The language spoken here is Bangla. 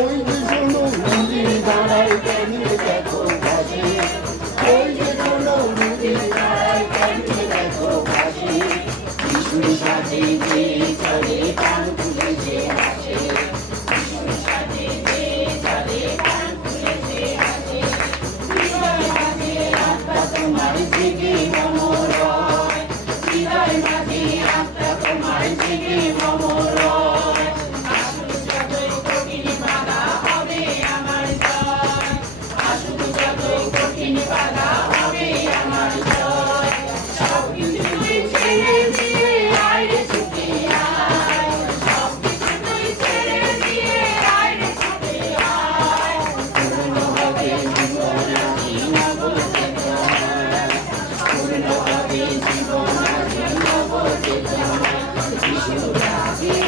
ওই যে শোনো রুগী দাঁড়ায় কেমনে দেখো ভাসে, ওই যে শোনো রুগী দাঁড়ায় কেমনে দেখো ভাসে, শিশুর সাথে যে চলে প্রাণ খুলে যে হাসে, শিশুর সাথে যে চলে প্রাণ খুলে যে হাসে, হৃদয় মাঝে আত্মা তোমার জেগে মমরয়, হৃদয় মাঝে আত্মা তোমার জেগে মমরয়, আসুক যতই কঠিন বাধা হবে আমার জয়, আসুক যতই কঠিন বাধা হবে আমার জয়, সবকিছু তুই ছেড়ে দিয়ে আয় রে ছুটে আয়, সবকিছু তুই ছেড়ে দিয়ে আয় রে ছুটে আয়, পূর্ণ হবে জীবন আজি নব চেতনায়, পূর্ণ হবে জীবন আজি নব চেতনায়, যিশু রাধে